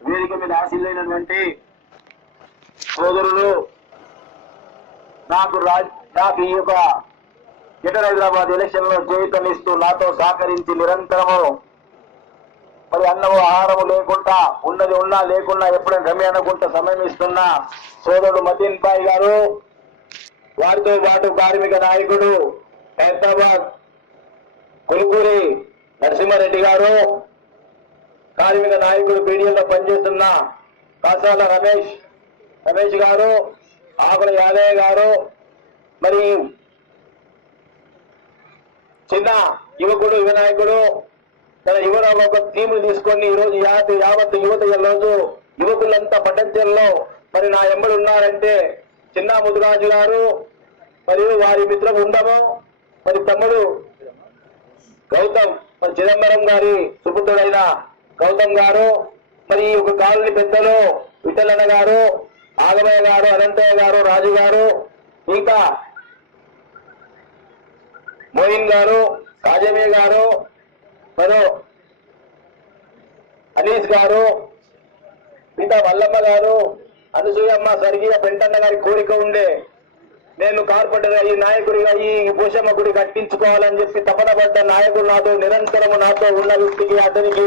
వేదిక మీద ఆశీలైనటువంటి సోదరులు నాకు ఈ యొక్క గ్రేటర్ హైదరాబాద్ ఎలక్షన్ లో చేయూతనిస్తూ నాతో సహకరించి నిరంతరము మరి అన్నము ఆహారము లేకుండా ఉన్నది ఉన్నా లేకున్నా ఎప్పుడైనా రమ్య అనుకుంటా సమయం ఇస్తున్న సోదరుడు మదీన్ భాయ్ గారు, వారితో పాటు కార్మిక నాయకుడు హైదరాబాద్ కొలుకూరి నరసింహారెడ్డి గారు, కార్మిక నాయకుడు బీడీఎల్లో పనిచేస్తున్న కాసాల రమేష్ గారు, ఆకుల యాదయ్య గారు, మరి చిన్న యువకుడు యువ నాయకుడు తన యువరావు ఒక టీములు తీసుకొని ఈరోజు యావత్ యువత రోజు యువకులంతా పట్టణంలో మరి నా ఎంబడి ఉన్నారంటే చిన్న ముదురాజు గారు మరియు వారి మిత్ర బృందము, మరి తమ్ముడు గౌతమ్, మరి చిదంబరం గారి సుపుత్రుడైన గౌతమ్ గారు, మరి ఈ యొక్క కాలనీ పెద్దలు విఠలన్న గారు, ఆగమయ్య గారు, అనంతయ్య గారు, రాజు గారు, ఇంకా మోయిన్ గారు, కాజమయ్య గారు, మరో అనీస్ గారు, ఇంకా వల్లమ్మ గారు, అనసూయమ్మ, స్వర్గీయ పెంటన్న గారి కోరిక ఉండే నేను కార్పొరేటర్ ఈ నాయకుడిగా ఈ పోషమ్మ గుడి కట్టించుకోవాలని చెప్పి తపన పడ్డ నాయకుడు నాతో నిరంతరము నాతో ఉన్న వ్యక్తికి అతనికి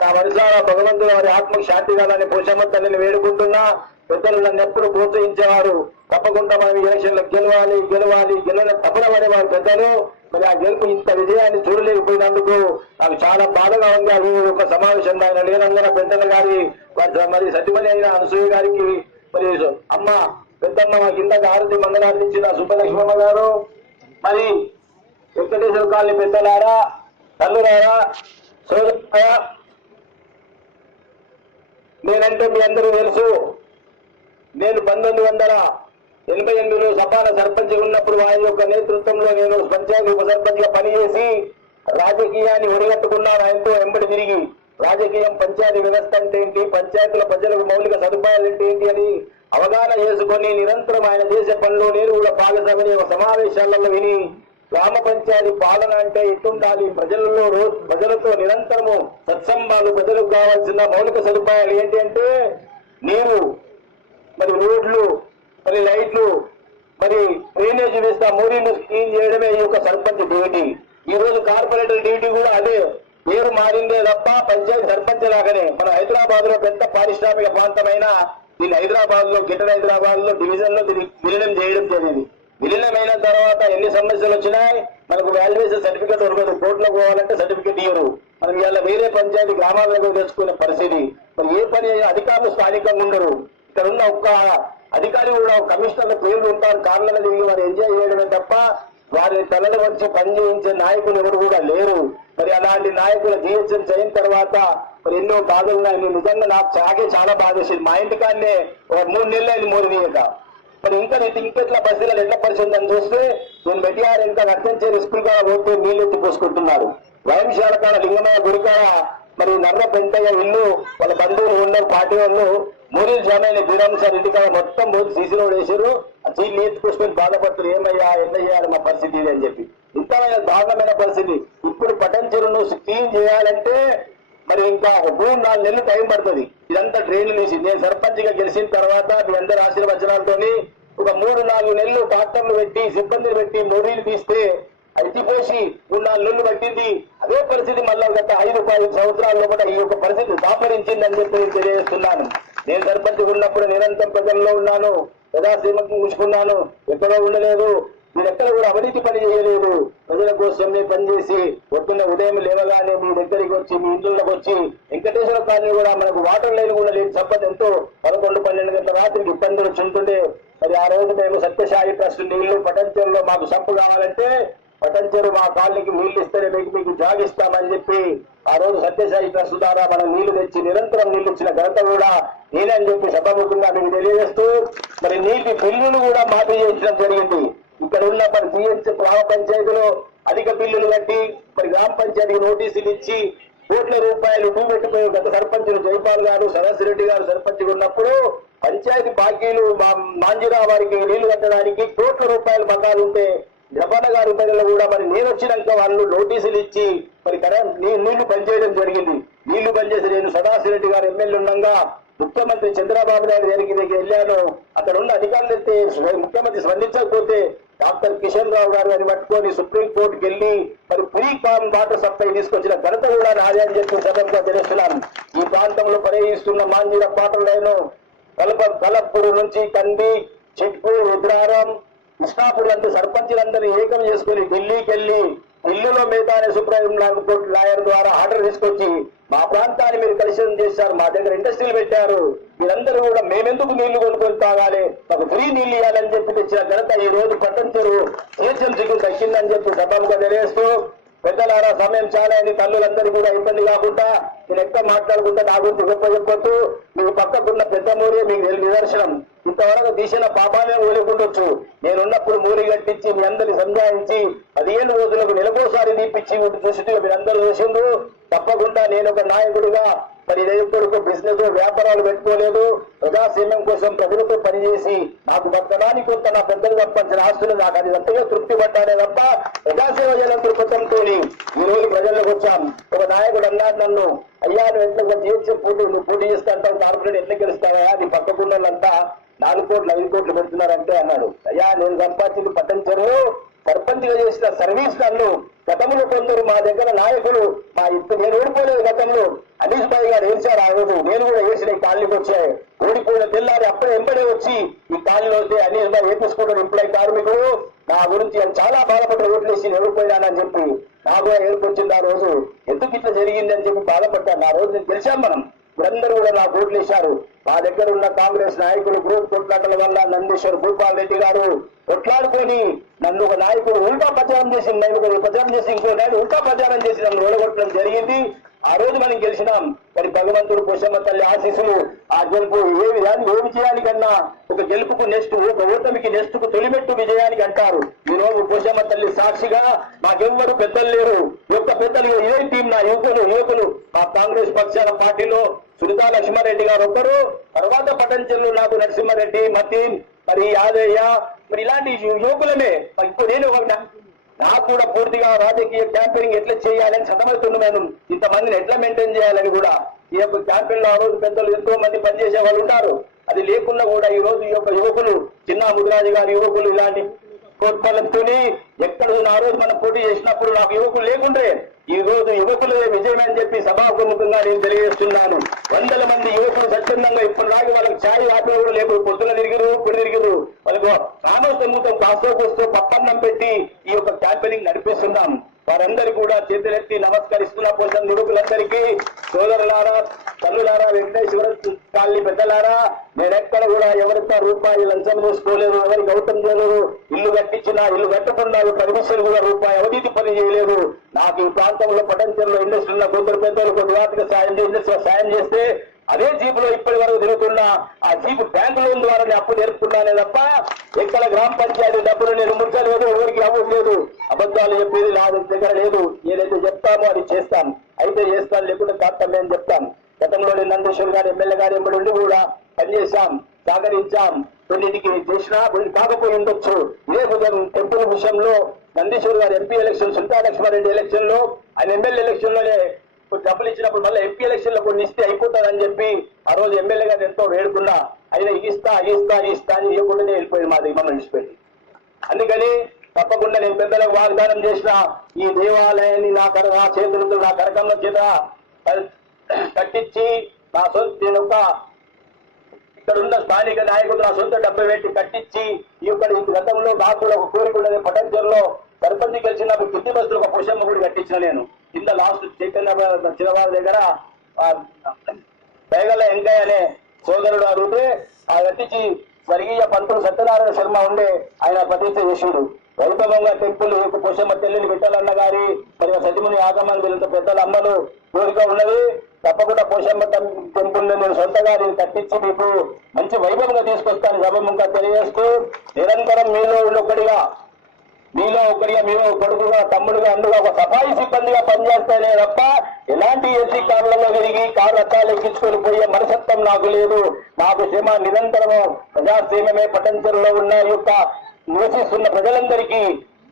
నా మనసారా భగవంతుడు వారి ఆత్మకు శాంతి కావాలని పోషమ్మ తల్లిని వేడుకుంటున్నా. పెద్దలు నన్ను ఎప్పుడు ప్రోత్సహించేవారు. తప్పకుండా మనం ఎలక్షన్ లో గెలవని తపన పడేవారు పెద్దలు. మరి ఆ గెలుపు ఇంత విజయాన్ని చూడలేకపోయినందుకు నాకు చాలా బాధగా ఉంది. అది ఒక సమావేశం ఆయన లేనందన పెద్దల గారి మరి సత్యమణి అయిన అనసూయ గారికి, మరి అమ్మ పెద్దమ్మ కింద ఆరతి మంగళారతి ఇచ్చిన సుబ్బలక్ష్మమ్మ గారు, మరి వెంకటేశ్వర కాలనీ పెద్దలారా, తల్లులారా, సోదరులారా, నేనంటే మీ అందరూ తెలుసు. నేను 1988లో సపాన సర్పంచ్ ఉన్నప్పుడు వారి యొక్క నేతృత్వంలో నేను పంచాయతీ ఉప సర్పంచ్ గా పనిచేసి రాజకీయాన్ని ఒడిగట్టుకున్నాను. ఆయనతో వెంబడి తిరిగి రాజకీయం, పంచాయతీ వ్యవస్థ అంటే ఏంటి, పంచాయతీల ప్రజలకు మౌలిక సదుపాయాలు అంటే ఏంటి అని అవగాహన చేసుకొని నిరంతరం ఆయన చేసే పనులు నేను కూడా భాగస్వామిని సమావేశాలలో విని గ్రామ పంచాయతీ పాలన అంటే ఎట్లుండాలి, ప్రజలతో నిరంతరము సత్సంబాలు, ప్రజలకు కావాల్సిన మౌలిక సదుపాయాలు ఏంటి అంటే నీరు, మరి రోడ్లు, మరి లైట్లు, మరి డ్రైనేజ్ వ్యవస్థ, మూడీలు క్లీన్ చేయడమే ఈ యొక్క సర్పంచ్ డ్యూటీ. ఈ రోజు కార్పొరేటర్ డ్యూటీ కూడా అదే. పేరు మారిందే తప్ప పంచాయతీ సర్పంచ్ లాగానే. మన హైదరాబాద్ లో పెద్ద పారిశ్రామిక ప్రాంతమైన దీన్ని హైదరాబాద్ లో గ్రేటర్ హైదరాబాద్ లో డివిజన్ లో విలీనం చేయడం జరిగింది. విలీనమైన తర్వాత ఎన్ని సమస్యలు వచ్చినాయి. మనకు వాల్యుయేషన్ సర్టిఫికేట్ దొరకదు. కోర్టులో పోవాలంటే సర్టిఫికేట్ ఇవ్వరు. మనం ఇవాళ వేరే పంచాయతీ గ్రామాలకు తెచ్చుకునే పరిస్థితి. మరి ఏ పని అయినా అధికారులు స్థానికంగా ఉండరు. ఇక్కడ ఉన్న ఒక్క అధికారి కూడా కమిషనర్ల పేర్లు ఉంటారు. కార్లలో తిరిగి వారు ఎంజాయ్ చేయడమే తప్ప వారిని తలలు వచ్చి పనిచేయించే నాయకులు ఎవరు కూడా లేరు. మరి అలాంటి నాయకుల జీవితం అయిన తర్వాత మరి ఎన్నో బాధలు ఉన్నాయి. నిజంగా నాకు చాలా బాధ వేసింది. మా ఇంటికాన్నే 3 నెలలు అయింది మోరు తీయక. మరి ఇంకెట్లా పరిస్థితులు ఎట్లా పరిస్థితి ఉందని చూస్తే నేను మెటీఆర్ ఇంకా నర్సంచేరి స్కూల్ కాడ పోతే నీళ్లు ఎత్తి పోసుకుంటున్నారు. వైంశాల కాడ లింగమయ్య గుడి కాడ మరి నర్ర పెంటయ్య ఇల్లు వాళ్ళ బంధువులు ఉండరు, పార్టీ వాళ్ళు మూడీలు జామైన బీరాము సార్ ఇంటికాడ మొత్తం పోయి సీసీ రోడ్ వేసారు. ఆ చీలు నేర్చుకొసుకొని బాధపడుతున్నారు. ఏమయ్యా ఎట్లా చేయాలి మా పరిస్థితి ఇది అని చెప్పి. ఇంతమైన దారుణమైన పరిస్థితి. ఇప్పుడు పటన్ చెరువును క్లీన్ చేయాలంటే మరి ఇంకా 3-4 నెలలు టైం పడుతుంది. ఇదంతా డ్రైన్లు తీసి నేను సర్పంచ్ గా గెలిచిన తర్వాత మీ అందరి ఆశీర్వచనాలతోని ఒక 3-4 నెలలు ట్రాక్టర్లు పెట్టి సిబ్బందిని పెట్టి మూడీలు తీస్తే అడిచిపోసి 3-4 నెలలు పట్టింది. అదే పరిస్థితి మళ్ళా గత 5-10 సంవత్సరాల్లో కూడా ఈ యొక్క పరిస్థితి దాపరించిందని చెప్పి నేను తెలియజేస్తున్నాను. నేను సర్పంచ్ ఉన్నప్పుడు నిరంతరం ప్రజల్లో ఉన్నాను, యథాశ్రీమకు ఉంచుకున్నాను, ఎక్కడో ఉండలేదు. నేను ఎక్కడ కూడా అవినీతి పని చేయలేదు. ప్రజల కోసం నేను పనిచేసి పొద్దున్న ఉదయం లేవగానే మీ దగ్గరికి వచ్చి మీ ఇంట్లోకి వచ్చి వెంకటేశ్వర కాలనీ కూడా మనకు వాటర్ లైన్ కూడా లేదు. సబ్బత్ ఎంతో 11-12 గంటల రాత్రికి ఇబ్బందులు వచ్చుంటుండే. మరి ఆ రోజు మేము సత్యసాయి ట్రస్ట్ నీళ్లు పటంచెరులో మాకు సంపు కావాలంటే పటంచెరు మా కాలనీకి నీళ్లు ఇస్తేనే మీకు జాగిస్తామని చెప్పి ఆ రోజు సత్యసాయి ట్రస్ట్ ద్వారా మనం నీళ్లు తెచ్చి నిరంతరం నీళ్లు ఇచ్చిన ఘనత కూడా నేనే అని చెప్పి సభాముఖంగా మీకు తెలియజేస్తూ మరి నీటి బిల్లులు కూడా మాఫీ చేయించడం జరిగింది. ఇక్కడ ఉన్న మరి సిహెచ్ గ్రామ పంచాయతీలో అధిక బిల్లులు కట్టి మరి గ్రామ పంచాయతీకి నోటీసులు ఇచ్చి కోట్ల రూపాయలు పెట్టిపోయి గత సర్పంచులు జైపాల్ గారు, సరస్రెడ్డి గారు సర్పంచ్ ఉన్నప్పుడు పంచాయతీ బాకీలు మాంజిరా వారికి నీళ్లు కట్టడానికి కోట్ల రూపాయలు బకాలు ఉంటే జపాన గారి ప్రజలు కూడా మరి నేను వచ్చినాక వాళ్ళు నోటీసులు ఇచ్చి మరి నీళ్లు పనిచేయడం జరిగింది. నీళ్లు బంద్ చేసి నేను సదాశివరెడ్డి గారు ఎమ్మెల్యే ఉండగా ముఖ్యమంత్రి చంద్రబాబు నాయుడు గారికి వెళ్ళాను. అక్కడ ఉన్న అధికారులు అయితే ముఖ్యమంత్రి స్పందించకపోతే డాక్టర్ కిషన్ రావు గారు అని పట్టుకొని సుప్రీంకోర్టుకి వెళ్లి మరి ఫ్రీ ఫార్మ్ వాటర్ సప్లై తీసుకొచ్చిన ఘనత కూడా నాదే అని చెప్పి సభంగా తెలుస్తున్నాను. ఈ ప్రాంతంలో ప్రయోగిస్తున్న మాంజీర వాటర్ లైన్ కలపూరు నుంచి కంది, చెట్కు, రుద్రారం, కృష్ణాపురంతా సర్పంచులందరినీ ఏకం చేసుకుని ఢిల్లీకి వెళ్లి ఢిల్లీలో మేతానే సుప్రీం కోర్టు లాయర్ ద్వారా ఆర్డర్ తీసుకొచ్చి మా ప్రాంతాన్ని మీరు కలుషితం చేశారు, మా దగ్గర ఇండస్ట్రీలు పెట్టారు, మీరందరూ కూడా మేమెందుకు నీళ్లు కొనుక్కొని తాగాలి, మాకు ఫ్రీ నీళ్లు ఇవ్వాలని చెప్పి తెచ్చిన ఘనత ఈ రోజు పట్టణచెరు జిహెచ్ఎంసీకి దక్కిందని చెప్పి సభలుగా తెలియజేస్తూ, పెద్దలారా సమయం చాలా అయింది, తల్లులందరూ కూడా ఇబ్బంది కాకుండా నేను ఎక్కడ మాట్లాడుకుంటా నా గురించి గొప్ప చెప్పొచ్చు. మీకు పక్కకున్న పెద్ద మూరే మీకు నిదర్శనం. ఇంతవరకు తీసిన పాపాలే ఊరుకుండొచ్చు. నేనున్నప్పుడు మూరి కట్టించి మీ అందరినీ సంజాయించి 15 రోజులకు నెలకోసారి దీపించి చూసి మీరందరూ చూసిండు. తప్పకుండా నేను ఒక నాయకుడిగా మరి ఎప్పుడు బిజినెస్ వ్యాపారాలు పెట్టుకోలేదు. ప్రజాసేమ్యం కోసం ప్రజలతో పనిచేసి నాకు బతకడానికి కొంత నా పెద్దలు తప్పించిన ఆస్తులు నాకు అది అంతగా తృప్తి పడ్డానే తప్ప ప్రజాసేవ చేయాలని దృక్పథంతో ఈ రోజు ప్రజల్లోకి వచ్చాం. ఒక నాయకుడు అన్నాడు నన్ను, అయ్యా నువ్వు ఎట్లా చేసే నువ్వు పోటీ చేస్తా అంటావు, కార్పొరేట్ ఎట్లా గెలుస్తావా, నీ పక్కకున్నంతా 4 కోట్లు 5 కోట్లు పెడుతున్నారంటే అన్నాడు. అయ్యా నేను సంపాదించింది పట్టణచెరులో సర్పంచ్ గా చేసిన సర్వీస్ నన్ను గతంలో కొందరు మా దగ్గర నాయకులు మా ఇప్పుడు నేను ఓడిపోలేదు. గతంలో అనీష్ భాయ్ గారు ఏడ్చారు. ఆ రోజు నేను కూడా వేసిన ఈ కాలనీకి వచ్చాయి. ఓడిపోయిన తెల్లారి అప్పుడే ఎంబడే వచ్చి ఈ కాలనీలో వస్తే అనీష్ భాయ్ ఏపించుకుంటాడు ఇప్పుడై కార్మికుడు నా గురించి చాలా బాధపడ్డ ఓట్లు వేసి ఓడిపోయినానని చెప్పి నాకు కూడా ఏర్పొచ్చింది. ఆ రోజు ఎందుకు ఇట్లా జరిగింది అని చెప్పి బాధపడ్డాను. ఆ రోజు నేను గెలిచాం. మనం మీరందరూ కూడా నాకు ఓట్లు వేశారు. మా దగ్గర ఉన్న కాంగ్రెస్ నాయకులు గ్రూప్ కొట్లాటల వల్ల నందీశ్వర్ భూపాల్ రెడ్డి గారు కొట్లాడుకొని నన్ను ఒక నాయకుడు ఉల్టా ప్రచారం చేసి ప్రచారం చేసి ఇంకో నాయుడు ఉల్టా ప్రచారం చేసి నన్ను ఓడగొట్టడం జరిగింది. ఆ రోజు మనం గెలిచినాం. మరి భగవంతుడు పోషమ్మ తల్లి ఆశీస్సులు ఆ గెలుపు ఏమి చేయడానికన్నా ఒక గెలుపుకు నెక్స్ట్ ఒక ఓటమికి నెక్స్ట్ కు తొలిమెట్టు విజయానికి అంటారు. ఈ రోజు పోషమ్మ తల్లి సాక్షిగా మాకెవ్వరు పెద్దలు లేరు. యొక్క పెద్దలు ఇదే టీం నా యువకులు మా కాంగ్రెస్ పక్షాల పార్టీలో సునీతా లక్ష్మారెడ్డి గారు ఒకరు, తర్వాత పట్టణచెరులో నాకు నరసింహారెడ్డి, మతీన్, మరి యాదయ్య, మరి ఇలాంటి యువకులమే. ఇంకో నేను నాకు కూడా పూర్తిగా రాజకీయ క్యాంపెయినింగ్ ఎట్లా చేయాలని సతమవుతున్నాను. ఇంతమందిని ఎట్లా మెయింటైన్ చేయాలని కూడా ఈ యొక్క క్యాంపెయిన్ లో ఆ రోజు పెద్దలు ఎంతో మంది పనిచేసే వాళ్ళు ఉంటారు. అది లేకుండా కూడా ఈ రోజు ఈ యొక్క యువకులు చిన్న ముదిరాజు గారి యువకులు ఇలాంటి కోట్పలతోని ఎక్కడ ఆ రోజు మనం పోటీ చేసినప్పుడు నాకు యువకులు లేకుంటే ఈ రోజు యువకులే విజయం అని చెప్పి సభాముఖంగా నేను తెలియజేస్తున్నాను. 100 మంది యువకులు స్వచ్ఛందంగా ఇప్పటిలాగే వాళ్ళకి ఛాయ్ ఆటలు కూడా లేవు. పొద్దున తిరిగిరు, ఇప్పుడు తిరిగిరు. వాళ్ళకు రామోత్సవంతో కాస్తో పప్పన్నం పెట్టి ఈ యొక్క క్యాంపెయినింగ్ నడిపిస్తున్నాం. వారందరికీ కూడా చేతులెత్తి నమస్కరిస్తున్న పోషణ యువకులందరికీ, సోదరులారా, తల్లులారా, వెంకటేశ్వర కాలనీ పెద్దలారా, నేనెక్కడ కూడా ఎవరితో రూపాయి లంచం చేసుకోలేదు, ఎవరికి గౌతం చేయలేదు. ఇల్లు కట్టించినా ఇల్లు కట్టుకున్నారు, పర్మిషన్ కూడా రూపాయి అవినీతి పని చేయలేదు. నాకు ఈ ప్రాంతంలో పట్టణచెరులో ఇండస్ట్రీలో కొందరు పెద్దలు కొన్ని వాటికి సాయం చేస్తే అదే జీపులో ఇప్పటి వరకు తిరుగుతున్నా ఆ జీపు బ్యాంకు లోన్ ద్వారా అప్పు నేర్పుకున్నానే తప్ప ఎక్కడ గ్రామ పంచాయతీ డబ్బులు నేను ముట్టలేదు, ఎవరికి అవ్వలేదు. అబద్ధాలు చెప్పేది నా దగ్గర లేదు. ఏదైతే చెప్తామో అది చేస్తాను, అయితే చేస్తాను, లేకుంటే కాస్తాను అని చెప్తాను. గతంలో నేను నందీశ్వర్ గారు ఎమ్మెల్యే గారు ఎంబడి ఉండి కూడా పనిచేశాం, సహకరించాం. కొన్నింటికి చేసినా కొన్ని కాకపోయి ఉండొచ్చు. ఇదే టెంపుల్ విషయంలో నందీశ్వర్ గారు MP election, Sunitha Lakshma Reddy election లో, ఆయన ఎమ్మెల్యే ఎలక్షన్ లోనే డబ్బులు ఇచ్చినప్పుడు మళ్ళీ ఎంపీ ఎలక్షన్ లో కొన్ని ఇస్తే అయిపోతారని చెప్పి ఆ రోజు ఎమ్మెల్యే గారు ఎంతో వేడుకున్నా. అయినా ఇస్తా అని ఇవ్వకుండానే వెళ్ళిపోయింది మా దగ్గర విడిచిపెట్టి. అందుకని తప్పకుండా నేను పెద్దలకు వాగ్దానం చేసిన ఈ దేవాలయాన్ని నా చేతులతో నా కరకంలో చేత కట్టించి నా నేను ఒక ఇక్కడ ఉన్న స్థానిక నాయకులు నా సొంత డబ్బు పెట్టి కట్టించి ఈ గతంలో నాకు కూడా ఒక కోరిక ఉన్నది. పట్టణచెరులో సర్పంచ్ గెలిచినప్పుడు కింది బస్సులు ఒక పోషమ్మ గుడి కట్టించిన నేను. కింద లాస్ట్ చైతన్య చిన్నవారి దగ్గర బేగల వెంకయ్య అనే సోదరుడు అడిగితే ఆ కట్టించి స్వర్గీయ పంతులు సత్యనారాయణ శర్మ ఉండే ఆయన ప్రతిష్ట చేసిండు. వైభవంగా టెంపుల్ పోషమ్మ తల్లిని పెట్టాలన్న గారి మరి సతిముని ఆగమని వీళ్ళతో పెద్దల అమ్మలు కోరిక ఉన్నది. తప్పకుండా పోషమ్మ టెంపుల్ నేను సొంతగా నేను కట్టించి మీకు మంచి వైభవంగా తీసుకొస్తాను సభముగా తెలియజేస్తూ, నిరంతరం మీలో మీలో కొడుకుగా తమ్ముడుగా అందులో ఒక సఫాయి సిబ్బందిగా పనిచేస్తానే తప్ప ఎలాంటి ఎస్సీ కార్లలో తిరిగి కారు అట్టాలు ఎక్కించుకొని పోయే మనసత్వం నాకు లేదు. నాకు శ్రమ నిరంతరము ప్రజాశ్రమమే. పట్టణచెరులో ఉన్న యొక్క నివసిస్తున్న ప్రజలందరికీ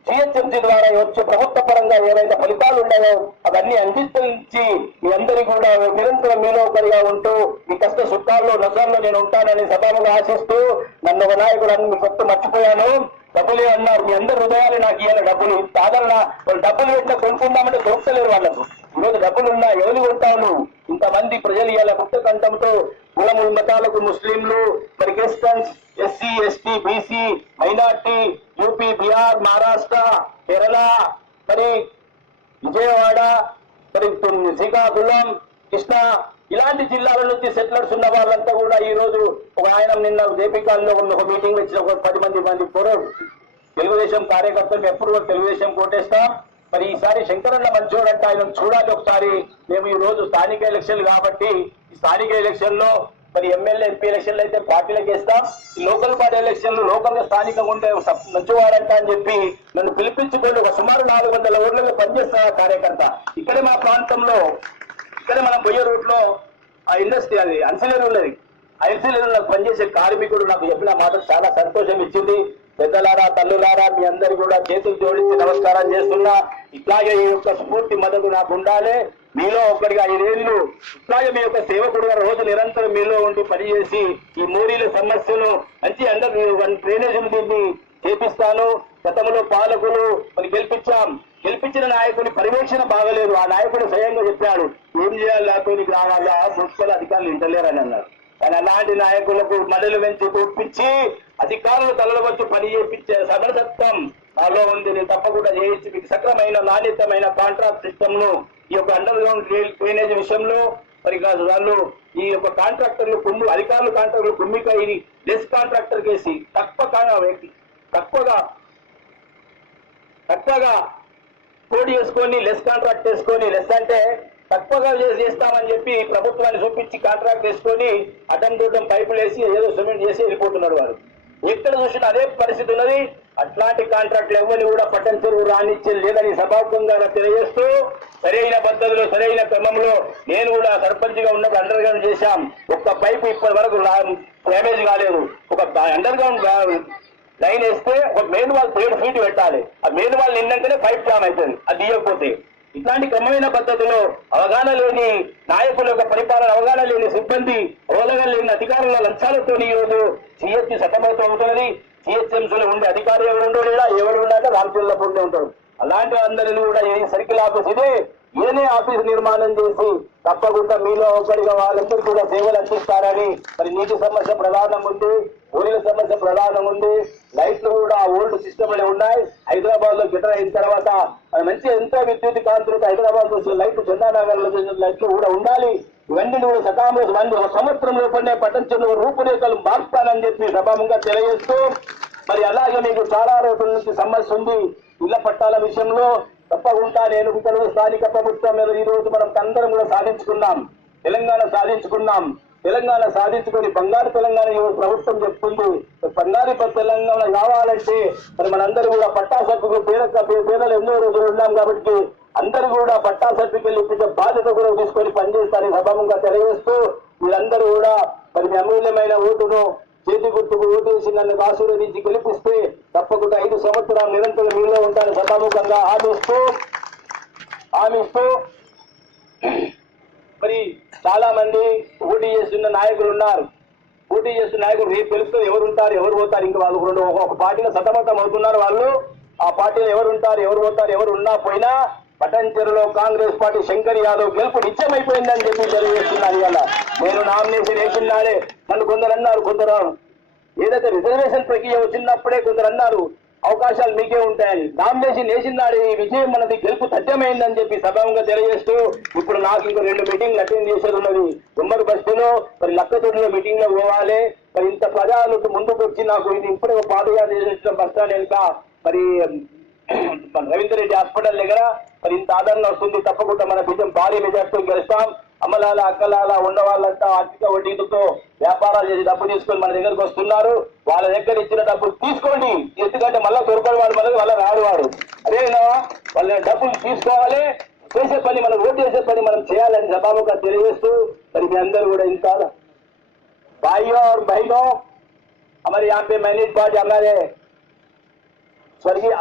జిహెచ్ఎంసీ ద్వారా వచ్చే ప్రభుత్వ పరంగా ఏవైతే ఫలితాలు ఉన్నాయో అవన్నీ అందించి మీ అందరి కూడా నిరంతరం మీలో ఒకరిగా ఉంటూ మీ కష్ట సుఖాల్లో నష్టాల్లో నేను ఉంటానని సభాముగా ఆశిస్తూ నన్ను ఒక నాయకుడు అని మీ కొత్త మర్చిపోయాను. డబ్బులే అన్నారు, మీ అందరు హృదయాలు నాకు ఇవ్వాలి డబ్బులు. సాధారణ వాళ్ళు డబ్బులు పెట్టినా కొనుక్కుందామంటే దొరకలేరు వాళ్ళకు. ఈరోజు డబ్బులు ఉన్నా ఎవరు కొంటాను? ఇంతమంది ప్రజలు ఇవాళ ముక్త కంఠంతో కులముల మతాలకు ముస్లింలు, మరి Christians, SC, ST, BC, minority, UP, Bihar, Maharashtra, Kerala, మరి విజయవాడ, మరి శ్రీకాకుళం, కృష్ణా ఇలాంటి జిల్లాల నుంచి సెటిలర్స్ ఉన్న వాళ్ళంతా కూడా ఈ రోజు ఒక ఆయన నిన్న జేపీకాల్లో ఒక మీటింగ్ వచ్చిన ఒక 10 మంది తెలుగుదేశం కార్యకర్తలు ఎప్పుడు తెలుగుదేశం కోటేస్తాం. మరి ఈసారి శంకరన్న మంచోడు అంటే ఆయన చూడాలి ఒకసారి. మేము ఈ రోజు స్థానిక ఎలక్షన్లు కాబట్టి ఈ స్థానిక ఎలక్షన్ లో మరి ఎమ్మెల్యే ఎంపీ ఎలక్షన్లు అయితే పార్టీలకు ఇస్తాం. ఈ లోకల్ బాడీ ఎలక్షన్లు లోకల్ గా స్థానికంగా ఉంటే మంచివాడంట అని చెప్పి నన్ను పిలిపించుకొని ఒక సుమారు 400 ఊర్లలో పనిచేస్తున్న కార్యకర్త ఇక్కడే మా ప్రాంతంలో ఇక్కడే మనం పోయే రూట్ లో ఆ ఇండస్ట్రీ అది అన్సిలర్ ఉన్నది. ఆ అన్సిలర్ పనిచేసే కార్మికుడు నాకు చెప్పిన మాట చాలా సంతోషం ఇచ్చింది. పెద్దలారా, తల్లులారా, మీ అందరు కూడా చేతులు జోడించి నమస్కారం చేస్తున్నా. ఇట్లాగే ఈ యొక్క స్ఫూర్తి మద్దతు నాకు ఉండాలి. మీలో ఒకటిగా 5 ఏళ్ళు ఇట్లాగే మీ యొక్క సేవకుడుగా రోజు నిరంతరం మీలో ఉండి పనిచేసి ఈ మూరీల సమస్యను మంచి అండర్ డ్రైనేజీలు దీన్ని చేపిస్తాను. గతంలో పాలకులు మరి గెలిపించిన నాయకుని పర్యవేక్షణ బాగలేదు. ఆ నాయకుడు స్వయంగా చెప్పాడు ఏం చేయాలి లేకపోతే గ్రామాల్లో మున్సిపల్ అధికారులు ఇంటలేరని అన్నారు. కానీ అలాంటి నాయకులకు మడలు వెంచి చూపించి అధికారులు తలలు వచ్చి పని చేయించే సమర్థత్వం నాలో ఉంది. నేను తప్పకుండా చేయించి మీకు సక్రమైన నాణ్యతమైన కాంట్రాక్ట్ సిస్టమ్ ను ఈ యొక్క అండర్ గ్రౌండ్ డ్రైనేజ్ విషయంలో మరి వాళ్ళు ఈ యొక్క కాంట్రాక్టర్లు అధికారులు కాంట్రాక్టర్లు కుమ్మిక ఇది లెస్ కాంట్రాక్టర్ కేసి తక్కువగా కోడ్ చేసుకొని లెస్ కాంట్రాక్ట్ చేసుకొని లెస్ అంటే తక్కువగా చేస్తామని చెప్పి ప్రభుత్వాన్ని చూపించి కాంట్రాక్ట్ చేసుకొని అడ్డం పైపులు వేసి ఏదో సిమెంట్ చేసి వెళ్ళిపోతున్నారు వారు. ఎక్కడ చూసినా అదే పరిస్థితి ఉన్నది. అట్లాంటి కాంట్రాక్టులు ఎవరిని కూడా పట్టణ చెరువు రానిచ్చేది లేదని సభాముఖంగా తెలియజేస్తూ సరైన పద్ధతిలో సరైన క్రమంలో నేను కూడా సర్పంచ్ గా ఉన్నప్పుడు అండర్ గ్రౌండ్ చేశాం. ఒక్క పైపు ఇప్పటి వరకు డ్యామేజ్ కాలేదు. ఒక అండర్ గ్రౌండ్ లైన్ వేస్తే ఒక మెయిన్ వాల్ 7 feet పెట్టాలి. ఆ మెయిన్ వాల్ నిన్నంటేనే పైప్ జామ్ అవుతుంది అది తీయకపోతే. ఇట్లాంటి క్రమమైన పద్ధతిలో అవగాహన లేని నాయకుల యొక్క పరిపాలన, అవగాహన లేని సిబ్బంది, అవగాహన లేని అధికారుల లంచాలతో ఈరోజు సిహెచ్సి సతమతం అవుతున్నది. సిహెచ్ఎంసీలో ఉండే అధికారి ఎవరు ఉండో లేదా ఎవరు ఉండాలంటే రామచంద్రపు ఉండే ఉంటారు. అలాంటి అందరినీ కూడా ఏ సర్కిల్ ఆఫీస్ ఇదే ఏనే ఆఫీస్ నిర్మాణం చేసి తప్పకుండా మీలో ఒకరిగా వాళ్ళందరూ కూడా సేవలు అందిస్తారని. మరి నీటి సమస్య ప్రధానం ఉంది, ఊరిల సమస్య ప్రధానం ఉంది, లైట్లు కూడా ఓల్డ్ సిస్టమ్ అనే ఉన్నాయి. హైదరాబాద్ లో గిటర్ అయిన తర్వాత మంచి ఎంతో విద్యుత్ కాంతులతో హైదరాబాద్ లో లైట్లు చందానగర్ లో లైట్లు కూడా ఉండాలి. ఇవన్నీ కూడా సకాలంలో సంవత్సరం లోపలనే పట్టణ రూపురేఖలు మార్పుతానని చెప్పి సభాముగా తెలియజేస్తూ మరి అలాగే మీకు చాలా రోజుల నుంచి సమస్య ఉంది ఇళ్ల పట్టాల విషయంలో. తప్పకుండా నేను స్థానిక ప్రభుత్వం మీద ఈ రోజు మనం అందరం కూడా సాధించుకున్నాం. తెలంగాణ సాధించుకొని బంగారు తెలంగాణ ప్రభుత్వం చెప్తుంది. బంగారు తెలంగాణ కావాలంటే మరి మనందరూ కూడా పట్టా సర్టిఫికెట్ పేదలు ఎన్నో రోజులు ఉన్నాం కాబట్టి అందరూ కూడా పట్టా సర్టిఫికెట్ ఇప్పించే బాధ్యత కూడా తీసుకొని పనిచేస్తారని సభాముగా తెలియజేస్తూ మీరందరూ కూడా మరి అమూల్యమైన ఓటును చేతి గుర్తుకు ఓటేసి నన్ను ఆశీర్వదించి గెలిపిస్తే తప్పకుండా 5 సంవత్సరాలు నిరంతరం మీలో ఉంటాను సభాముఖంగా హామీస్తూ మరి చాలా మంది పోటీ చేస్తున్న నాయకులు ఉన్నారు. పోటీ చేస్తున్న నాయకులు రేపు తెలుస్తుంది ఎవరు ఉంటారు ఎవరు పోతారు. ఇంకా వాళ్ళు ఒక పార్టీలో సతమతం అవుతున్నారు. వాళ్ళు ఆ పార్టీలో ఎవరు ఉంటారు ఎవరు పోతారు ఎవరు ఉన్నా పోయినా పటంచెరులో కాంగ్రెస్ పార్టీ శంకర్ యాదవ్ గెలుపు నిత్యమైపోయిందని చెప్పి తెలియజేస్తున్నాను. ఇవాళ నేను నామినేషన్ వేసినాడే నన్ను కొందరు అన్నారు, కొందరు ఏదైతే రిజర్వేషన్ ప్రక్రియ వచ్చినప్పుడే కొందరు అన్నారు అవకాశాలు మీకే ఉంటాయని. నామినేషన్ వేసినాడు ఈ విజయం మనది గెలుపు తథ్యమైందని చెప్పి సభాముగా తెలియజేస్తూ ఇప్పుడు నాకు ఇంకో 2 మీటింగ్లు అటెండ్ చేసేది ఉన్నది. ఉమ్మడి బస్సులో మరి లక్కతోటిలో మీటింగ్ లో పోవాలి. మరి ఇంత ప్రజలకు ముందుకు వచ్చి నాకు ఇది ఇప్పుడే పాదయాత్ర చేసిన బస్ స్టాండ్ వెనుక మరి రవీందర్ రెడ్డి హాస్పిటల్ దగ్గర మరి ఇంత ఆదరణ వస్తుంది. తప్పకుండా మన బిడ్డం భారీ మెజార్టీతో గెలుస్తాం. అమ్మలాల అక్కలాల ఉన్న వాళ్ళంతా ఆర్థిక వడ్డీలతో వ్యాపారాలు చేసి డబ్బు తీసుకొని మన దగ్గరకు వస్తున్నారు. వాళ్ళ దగ్గర ఇచ్చిన డబ్బులు తీసుకోండి. ఎందుకంటే మళ్ళా దొరకని వాడు మనకి మళ్ళీ రాడువాడు. అదేనా వాళ్ళ డబ్బులు తీసుకోవాలి. చేసే పని మనం ఓటు చేసే పని మనం చేయాలని సభాముగా తెలియజేస్తూ మరి మీ అందరూ కూడా ఇంత भाइयों और बहनों हमारे यहाँ पे मैनेज बाज हमारे स्वर्गीय